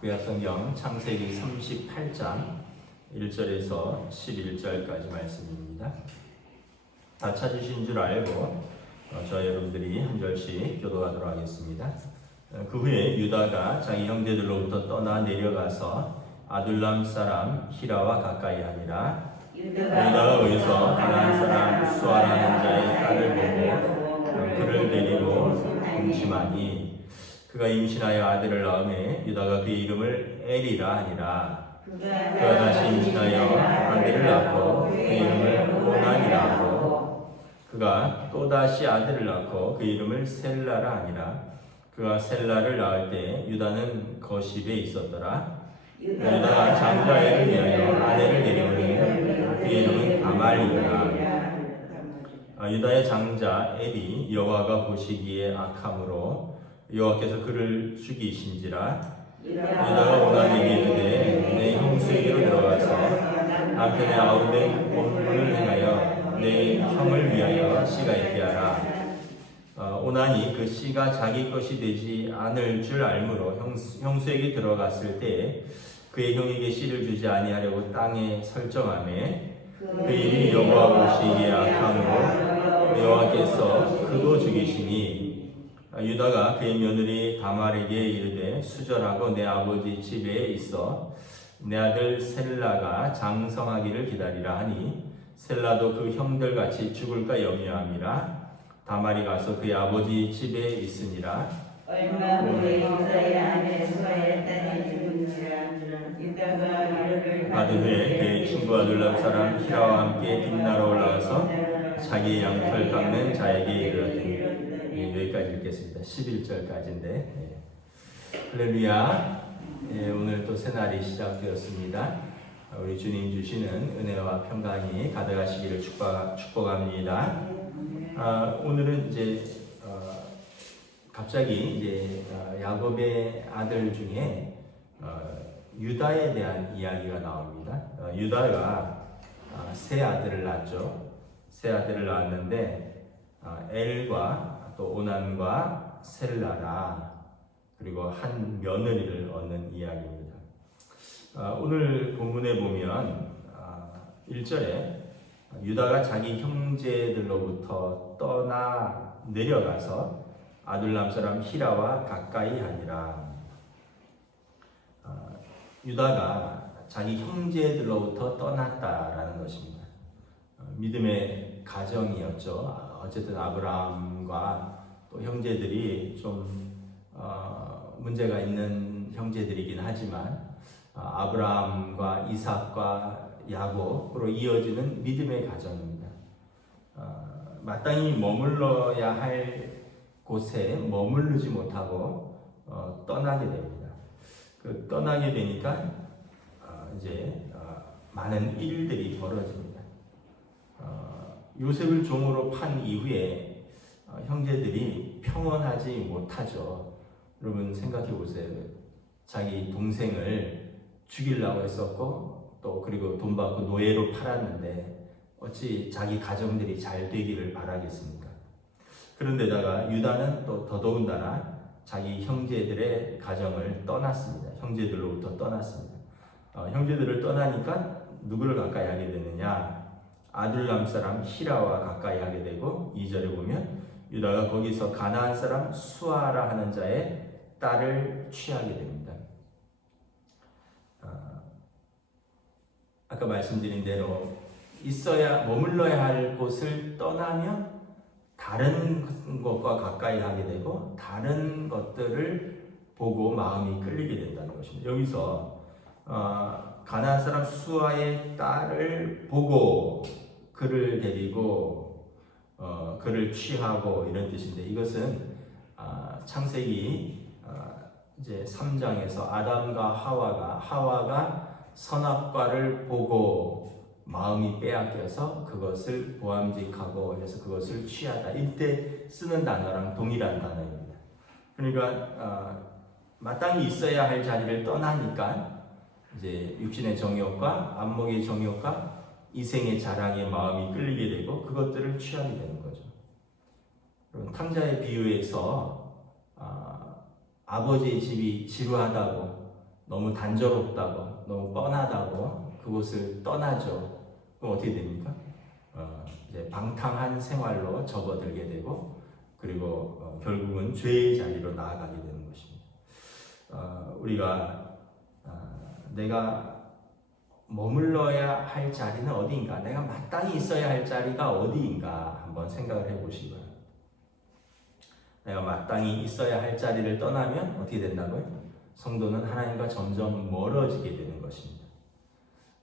구약성경 창세기 38장 1절에서 11절까지 말씀입니다. 다 찾으신 줄 알고 어, 저 여러분들이 한 절씩 교도하도록 하겠습니다. 어, 그 후에 유다가 자기 형제들로부터 떠나 내려가서 아둘람 사람 히라와 가까이 하니라 유다가 유다가 거기서 가나안 사람 수아라는 자의 딸을 보고 그를 데리고 동침하니 그가 임신하여 아들을 낳음에 유다가 그 이름을 에리라 하니라. 그가 다시 임신하여 아들을 낳고 그 이름을 오난이라 하고 그가 또다시 아들을 낳고 그 이름을 셀라라 하니라. 그가 셀라를 낳을 때 유다는 거십에 있었더라. 유다가 장자애를 위하여 아내를 데려오니 그 이름은 다말이더라. 아, 유다의 장자 엘이 여호와가 보시기에 악함으로 여호와께서 그를 죽이신지라. 유다가 오난에게 이르되 내 형수에게로 들어가서 남편의 아우된 본분을 행하여 내 형을 위하여 씨가 있게 하라. 어, 오난이 그 씨가 자기 것이 되지 않을 줄 알므로 형수, 형수에게 들어갔을 때 그의 형에게 씨를 주지 아니하려고 땅에 설정하매 그 일이 여호와 보시기에 악함으로 여호와께서 그도 죽이시니 아, 유다가 그의 며느리 다말에게 이르되 수절하고 내 아버지 집에 있어. 내 아들 셀라가 장성하기를 기다리라 하니 셀라도 그 형들 같이 죽을까 염려함이라. 다말이 가서 그의 아버지 집에 있으니라. 얼마 후에 유다의 아내 수아의 딸이 유다가 후에 그의 친구 아둘람 사람 히라와 함께 뒷나라 올라가서 자기 양털 깎는 자에게 이르렀더니 예, 여기까지 읽겠습니다. 11절까지인데 예. 할렐루야 예, 오늘 또 새날이 시작되었습니다. 아, 우리 주님 주시는 은혜와 평강이 가득하시기를 축복, 축복합니다. 아, 오늘은 이제 어, 갑자기 이제 어, 야곱의 아들 중에 어, 유다에 대한 이야기가 나옵니다. 어, 유다가 아, 세 아들을 낳았죠. 세 아들을 낳았는데 아, 엘과 또 오난과 셀라라 그리고 한 며느리를 얻는 이야기입니다. 아, 오늘 본문에 보면 아, 1절에 유다가 자기 형제들로부터 떠나 내려가서 아둘람 사람 히라와 가까이 하니라. 아, 유다가 자기 형제들로부터 떠났다라는 것입니다. 어, 믿음의 가정이었죠. 아, 어쨌든 아브라함과 또 형제들이 좀 어, 문제가 있는 형제들이긴 하지만 아, 아브라함과 이삭과 야곱으로 이어지는 믿음의 가정입니다. 어, 마땅히 머물러야 할 곳에 머무르지 못하고 어, 떠나게 됩니다. 그 떠나게 되니까 어, 이제 어, 많은 일들이 벌어집니다. 어, 요셉을 종으로 판 이후에 어, 형제들이 평온하지 못하죠. 여러분 생각해 보세요. 자기 동생을 죽이려고 했었고 또 그리고 돈 받고 노예로 팔았는데 어찌 자기 가정들이 잘 되기를 바라겠습니까? 그런데다가 유다는 또 더더군다나 자기 형제들의 가정을 떠났습니다. 형제들로부터 떠났습니다. 어, 형제들을 떠나니까 누구를 가까이 하게 되느냐? 아둘람 사람 히라와 가까이 하게 되고 2절에 보면 유다가 거기서 가나안 사람 수아라 하는 자의 딸을 취하게 됩니다. 어, 아까 말씀드린 대로 있어야 머물러야 할 곳을 떠나면 다른 것과 가까이 하게 되고 다른 것들을 보고 마음이 끌리게 된다는 것입니다. 여기서 어, 가나안 사람 수아의 딸을 보고 그를 데리고 어, 그를 취하고 이런 뜻인데 이것은 아, 창세기 아, 이제 3장에서 아담과 하와가 하와가 선악과를 보고 마음이 빼앗겨서 그것을 보암직하고 해서 그것을 취하다 이때 쓰는 단어랑 동일한 단어입니다. 그러니까 어, 마땅히 있어야 할 자리를 떠나니까 이제 육신의 정욕과 안목의 정욕과 이생의 자랑에 마음이 끌리게 되고 그것들을 취하게 되는 거죠. 그럼 탕자의 비유에서 아, 아버지의 집이 지루하다고 너무 단조롭다고 너무 뻔하다고 그곳을 떠나죠. 그럼 어떻게 됩니까? 어, 이제 방탕한 생활로 접어들게 되고 그리고 어, 결국은 죄의 자리로 나아가게 되는 것입니다. 어, 우리가 어, 내가 머물러야 할 자리는 어디인가? 내가 마땅히 있어야 할 자리가 어디인가? 한번 생각을 해보시기 바랍니다. 내가 마땅히 있어야 할 자리를 떠나면 어떻게 된다고요? 성도는 하나님과 점점 멀어지게 되는 것입니다.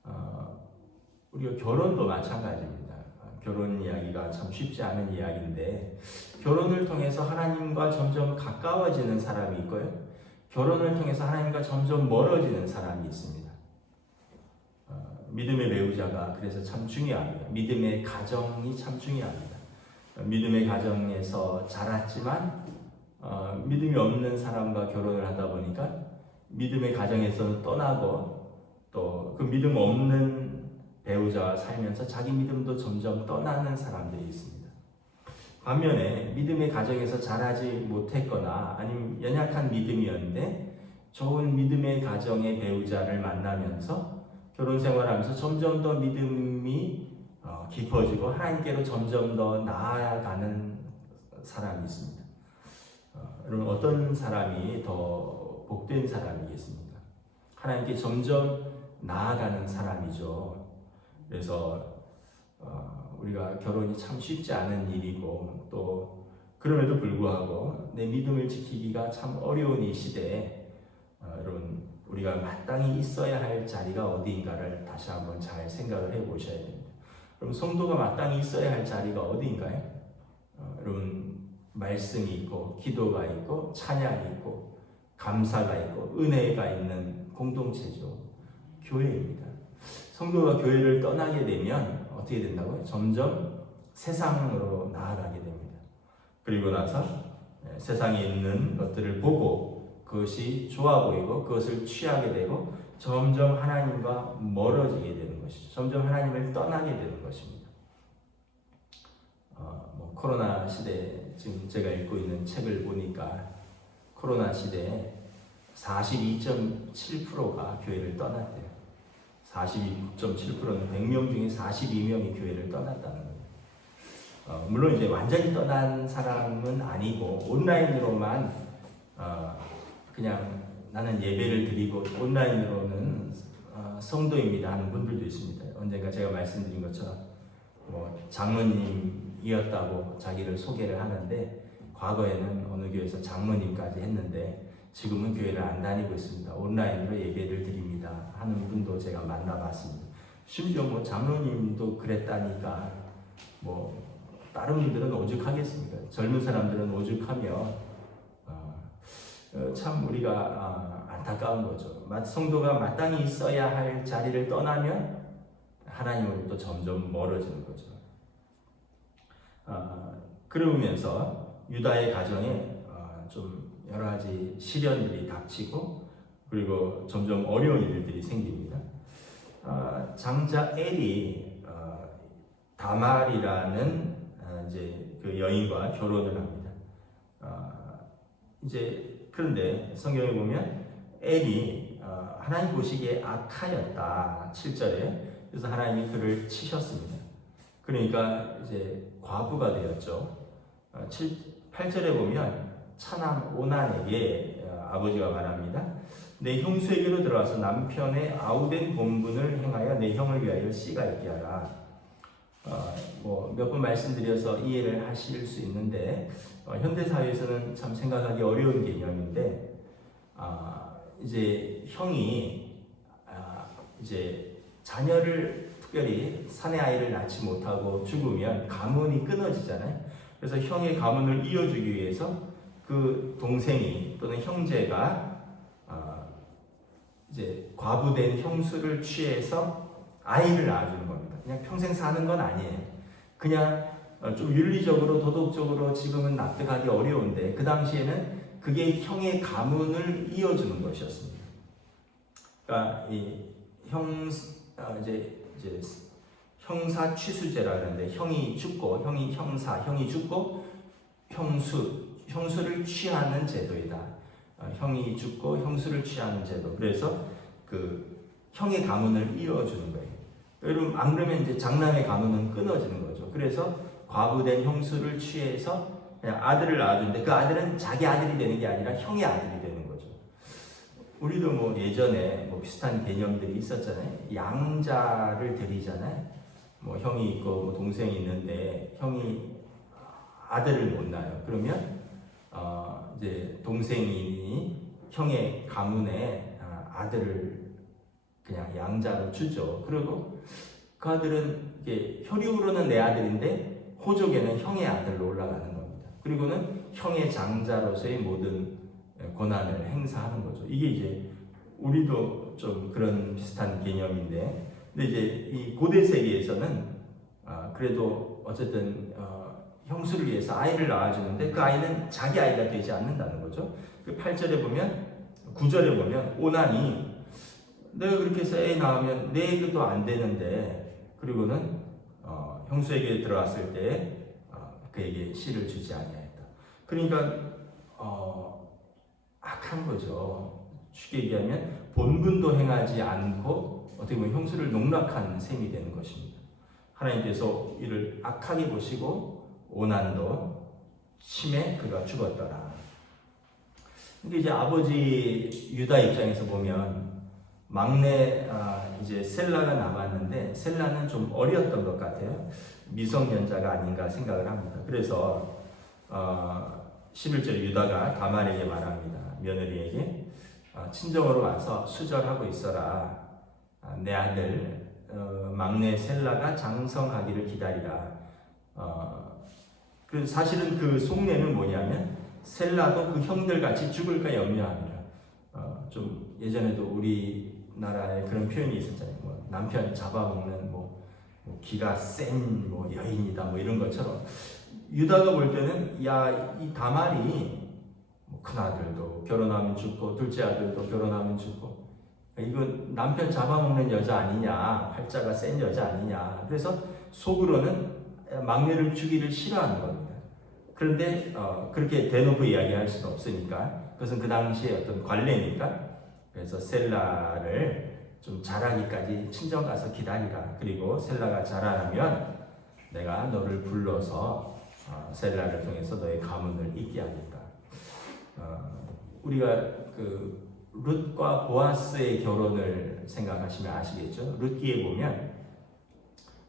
어, 우리가 결혼도 마찬가지입니다. 어, 결혼 이야기가 참 쉽지 않은 이야기인데 결혼을 통해서 하나님과 점점 가까워지는 사람이 있고요. 결혼을 통해서 하나님과 점점 멀어지는 사람이 있습니다. 어, 믿음의 배우자가 그래서 참 중요합니다. 믿음의 가정이 참 중요합니다. 어, 믿음의 가정에서 자랐지만 어, 믿음이 없는 사람과 결혼을 하다 보니까 믿음의 가정에서 떠나고 또 그 믿음 없는 배우자와 살면서 자기 믿음도 점점 떠나는 사람들이 있습니다. 반면에 믿음의 가정에서 자라지 못했거나 아니면 연약한 믿음이었는데 좋은 믿음의 가정의 배우자를 만나면서 결혼 생활하면서 점점 더 믿음이 어, 깊어지고 하나님께로 점점 더 나아가는 사람이 있습니다. 어, 여러분 어떤 사람이 더 복된 사람이겠습니까? 하나님께 점점 나아가는 사람이죠. 그래서 어, 우리가 결혼이 참 쉽지 않은 일이고 또 그럼에도 불구하고 내 믿음을 지키기가 참 어려운 이 시대에 어, 여러분 우리가 마땅히 있어야 할 자리가 어디인가를 다시 한번 잘 생각을 해 보셔야 됩니다. 그럼 성도가 마땅히 있어야 할 자리가 어디인가요? 어, 여러분 말씀이 있고 기도가 있고 찬양이 있고 감사가 있고 은혜가 있는 공동체죠. 교회입니다. 성도가 교회를 떠나게 되면 어떻게 된다고요? 점점 세상으로 나아가게 됩니다. 그리고 나서 예, 세상에 있는 것들을 보고 그것이 좋아 보이고 그것을 취하게 되고 점점 하나님과 멀어지게 되는 것이죠. 점점 하나님을 떠나게 되는 것입니다. 어, 뭐 코로나 시대 지금 제가 읽고 있는 책을 보니까 코로나 시대에 42.7%가 교회를 떠났대요. 42.7%는 100명 중에 42명이 교회를 떠났다는 거예요. 어, 물론 이제 완전히 떠난 사람은 아니고 온라인으로만 어, 그냥 나는 예배를 드리고 온라인으로는 어, 성도입니다 하는 분들도 있습니다. 언젠가 제가 말씀드린 것처럼 뭐 장로님이었다고 자기를 소개를 하는데 과거에는 어느 교회에서 장로님까지 했는데 지금은 교회를 안 다니고 있습니다. 온라인으로 예배를 드립니다 하는 분도 제가 만나봤습니다. 심지어 뭐 장로님도 그랬다니까 뭐 다른 분들은 오죽하겠습니까? 젊은 사람들은 오죽하며 참 우리가 아, 안타까운 거죠. 마- 성도가 마땅히 있어야 할 자리를 떠나면 하나님으로부터 점점 멀어지는 거죠. 아, 그러면서 유다의 가정에 아, 좀 여러 가지 시련들이 닥치고 그리고 점점 어려운 일들이 생깁니다. 아, 장자 엘이 아, 다말이라는 아, 이제 그 여인과 결혼을 합니다. 아, 이제 그런데 성경에 보면 엘이 아, 하나님 보시기에 악하였다 7절에 그래서 하나님이 그를 치셨습니다. 그러니까 이제 과부가 되었죠. 아, 7, 8절에 보면 차남 오난에게 아, 아버지가 말합니다. 내 형수에게로 들어와서 남편의 아우된 본분을 행하여 내 형을 위하여 씨가 있게 하라. 어, 뭐몇 번 말씀드려서 이해를 하실 수 있는데 어, 현대 사회에서는 참 생각하기 어려운 개념인데 아, 이제 형이 아, 이제 자녀를 특별히 사내 아이를 낳지 못하고 죽으면 가문이 끊어지잖아요. 그래서 형의 가문을 이어주기 위해서 그 동생이 또는 형제가 아, 이제 과부된 형수를 취해서 아이를 낳아주는. 그냥 평생 사는 건 아니에요. 그냥 어, 좀 윤리적으로 도덕적으로 지금은 납득하기 어려운데 그 당시에는 그게 형의 가문을 이어주는 것이었습니다. 그러니까 이형 어, 이제 이제 형사 취수제라 하는데 형이 죽고 형이 형사 형이 죽고 형수 형수를 취하는 제도이다. 어, 형이 죽고 형수를 취하는 제도. 그래서 그 형의 가문을 이어주는 거예요. 여러분 안 그러면 이제 장남의 가문은 끊어지는 거죠. 그래서 과부된 형수를 취해서 아들을 낳아주는데 그 아들은 자기 아들이 되는 게 아니라 형의 아들이 되는 거죠. 우리도 뭐 예전에 뭐 비슷한 개념들이 있었잖아요. 양자를 드리잖아요. 뭐 형이 있고 뭐 동생이 있는데 형이 아들을 못 낳아요. 그러면 어 이제 동생이 형의 가문에 아, 아들을 그냥 양자로 주죠. 그리고 그 아들은 이게 혈육으로는 내 아들인데 호족에는 형의 아들로 올라가는 겁니다. 그리고는 형의 장자로서의 모든 권한을 행사하는 거죠. 이게 이제 우리도 좀 그런 비슷한 개념인데, 근데 이제 이 고대 세계에서는 아, 그래도 어쨌든 어, 형수를 위해서 아이를 낳아주는데 그 아이는 자기 아이가 되지 않는다는 거죠. 그 8절에 보면 9절에 보면 오나니 내가 그렇게 해서 애 낳으면 내 애도 안 되는데 그리고는 어, 형수에게 들어왔을 때 어, 그에게 씨를 주지 아니하였다. 그러니까 어, 악한 거죠. 쉽게 얘기하면 본분도 행하지 않고 어떻게 보면 형수를 농락한 셈이 되는 것입니다. 하나님께서 이를 악하게 보시고 오난도 심해 그가 죽었더라. 근데 이제 아버지 유다 입장에서 보면 막내 아, 이제 셀라가 남았는데 셀라는 좀 어렸던 것 같아요. 미성년자가 아닌가 생각을 합니다. 그래서 어, 11절 유다가 다말에게 말합니다. 며느리에게 어, 친정으로 와서 수절하고 있어라. 아, 내 아들 어, 막내 셀라가 장성하기를 기다리라. 어, 그 사실은 그 속내는 뭐냐면 셀라도 그 형들 같이 죽을까 염려합니다. 어, 좀 예전에도 우리 나라에 그런 표현이 있었잖아요. 뭐 남편 잡아먹는 뭐, 뭐 기가 센 뭐 여인이다 뭐 이런 것처럼. 유다가 볼 때는 야 이 다말이 뭐 큰 아들도 결혼하면 죽고 둘째 아들도 결혼하면 죽고. 이거 남편 잡아먹는 여자 아니냐 팔자가 센 여자 아니냐. 그래서 속으로는 막내를 주기를 싫어하는 겁니다. 그런데 어, 그렇게 대놓고 이야기할 수는 없으니까. 그것은 그 당시의 어떤 관례니까 그래서 셀라를 좀 자라기까지 친정 가서 기다리라 그리고 셀라가 자라나면 내가 너를 불러서 어, 셀라를 통해서 너의 가문을 잇게 하겠다. 어, 우리가 그 룻과 보아스의 결혼을 생각하시면 아시겠죠? 룻기에 보면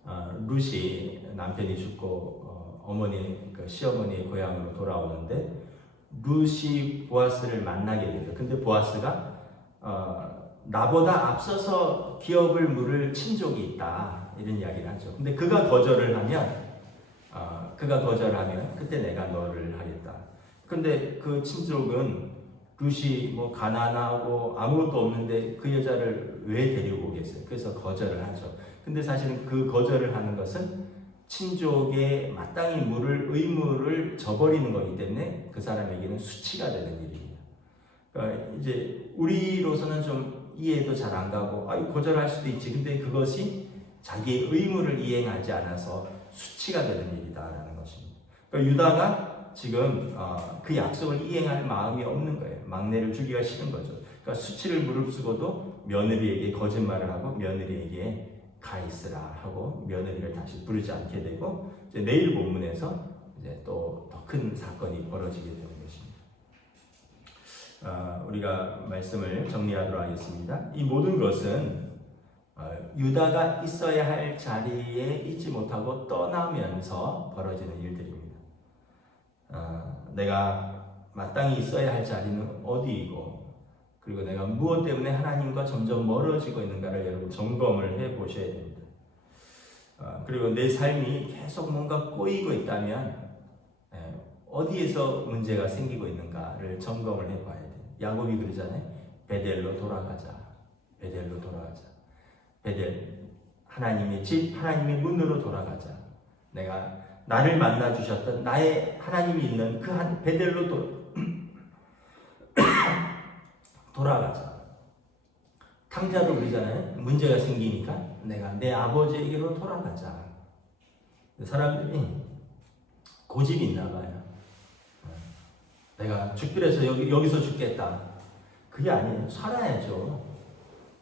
어, 룻이 남편이 죽고 어, 어머니 그 시어머니의 고향으로 돌아오는데 룻이 보아스를 만나게 되죠. 근데 보아스가 어, 나보다 앞서서 기업을 물을 친족이 있다 이런 이야기를 하죠. 근데 그가 거절을 하면 어, 그가 거절하면 그때 내가 너를 하겠다. 근데 그 친족은 룻이 뭐 가난하고 아무것도 없는데 그 여자를 왜 데리고 오겠어요? 그래서 거절을 하죠. 근데 사실은 그 거절을 하는 것은 친족에 마땅히 물을 의무를 저버리는 거기 때문에 그 사람에게는 수치가 되는 일입니다. 그러니까 이제 우리로서는 좀 이해도 잘 안 가고 아 거절할 수도 있지. 근데 그것이 자기의 의무를 이행하지 않아서 수치가 되는 일이다라는 것입니다. 그러니까 유다가 지금 어, 그 약속을 이행할 마음이 없는 거예요. 막내를 주기가 싫은 거죠. 그러니까 수치를 무릅쓰고도 며느리에게 거짓말을 하고 며느리에게 가 있으라 하고 며느리를 다시 부르지 않게 되고 이제 내일 본문에서 이제 또 더 큰 사건이 벌어지게 것입니다. 아, 우리가 말씀을 정리하도록 하겠습니다. 이 모든 것은 어, 유다가 있어야 할 자리에 있지 못하고 떠나면서 벌어지는 일들입니다. 아, 내가 마땅히 있어야 할 자리는 어디이고 그리고 내가 무엇 때문에 하나님과 점점 멀어지고 있는가를 여러분 점검을 해 보셔야 됩니다. 아, 그리고 내 삶이 계속 뭔가 꼬이고 있다면 예, 어디에서 문제가 생기고 있는가를 점검을 해 봐야. 야곱이 그러잖아요. 베델로 돌아가자. 베델로 돌아가자. 베델 하나님의 집 하나님의 문으로 돌아가자. 내가 나를 만나 주셨던 나의 하나님이 있는 그 한 베델로 도, 돌아가자. 탕자도 그러잖아요. 문제가 생기니까 내가 내 아버지에게로 돌아가자. 사람들이 고집이 있나 봐요. 내가 죽기로 해서 여기, 여기서 죽겠다. 그게 아니에요. 살아야죠.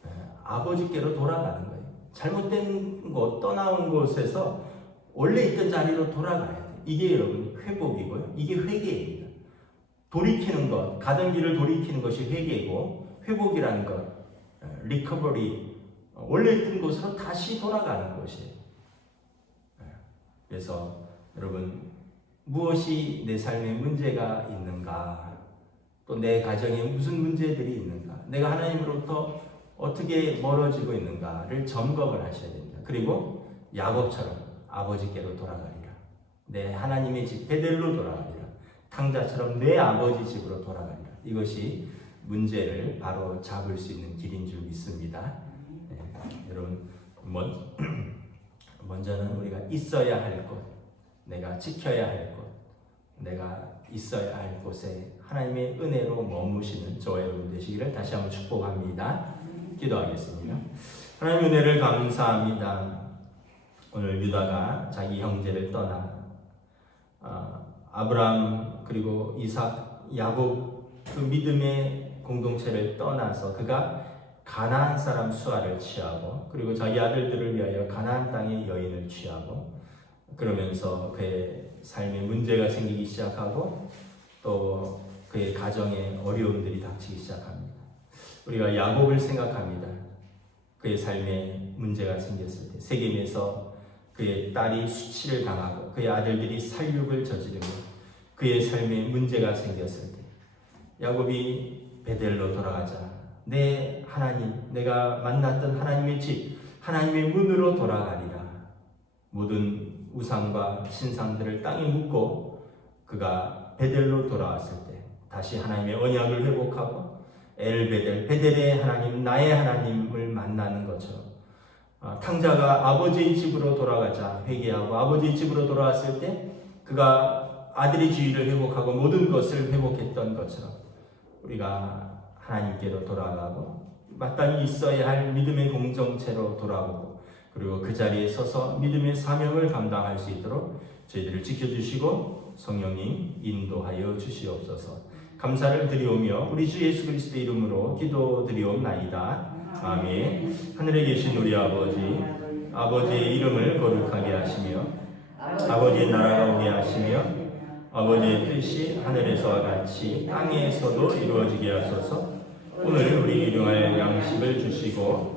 예, 아버지께로 돌아가는 거예요. 잘못된 곳, 떠나온 곳에서 원래 있던 자리로 돌아가야 돼요. 이게 여러분 회복이고요. 이게 회개입니다. 돌이키는 것, 가던 길을 돌이키는 것이 회개이고 회복이라는 것, 어, 리커버리, 어, 원래 있던 곳으로 다시 돌아가는 것이에요. 예. 그래서 여러분 무엇이 내 삶에 문제가 있는가, 또 내 가정에 무슨 문제들이 있는가, 내가 하나님으로부터 어떻게 멀어지고 있는가를 점검을 하셔야 됩니다. 그리고 야곱처럼 아버지께로 돌아가리라. 내 하나님의 집 베델로 돌아가리라. 탕자처럼 내 아버지 집으로 돌아가리라. 이것이 문제를 바로 잡을 수 있는 길인 줄 믿습니다. 네, 여러분 먼, 먼저는 우리가 있어야 할 곳, 내가 지켜야 할 곳, 내가 있어야 할 곳에 하나님의 은혜로 머무시는 저와 여러분 되시기를 다시 한번 축복합니다. 기도하겠습니다. 하나님 은혜를 감사합니다. 오늘 유다가 자기 형제를 떠나 아, 아브라함 그리고 이삭, 야곱 그 믿음의 공동체를 떠나서 그가 가나안 사람 수아를 취하고 그리고 자기 아들들을 위하여 가나안 땅의 여인을 취하고 그러면서 그의 삶에 문제가 생기기 시작하고 또 그의 가정에 어려움들이 닥치기 시작합니다. 우리가 야곱을 생각합니다. 그의 삶에 문제가 생겼을 때 세겜에서 그의 딸이 수치를 당하고 그의 아들들이 살육을 저지르며 그의 삶에 문제가 생겼을 때 야곱이 베델로 돌아가자 내 하나님 내가 만났던 하나님의 집 하나님의 문으로 돌아가리라 모든 우상과 신상들을 땅에 묻고 그가 베델로 돌아왔을 때 다시 하나님의 언약을 회복하고 엘베델 베델의 하나님 나의 하나님을 만나는 것처럼 아, 탕자가 아버지의 집으로 돌아가자 회개하고 아버지의 집으로 돌아왔을 때 그가 아들의 지위를 회복하고 모든 것을 회복했던 것처럼 우리가 하나님께로 돌아가고 마땅히 있어야 할 믿음의 공동체로 돌아오고 그리고 그 자리에 서서 믿음의 사명을 감당할 수 있도록 저희들을 지켜주시고 성령님 인도하여 주시옵소서. 감사를 드리오며 우리 주 예수 그리스도의 이름으로 기도드리옵나이다. 아멘. 하늘에 계신 우리 아버지 아버지의 이름을 거룩하게 하시며 아버지의 나라가 오게 하시며 아버지의 뜻이 하늘에서와 같이 땅에서도 이루어지게 하소서. 오늘 우리 일용할 양식을 주시고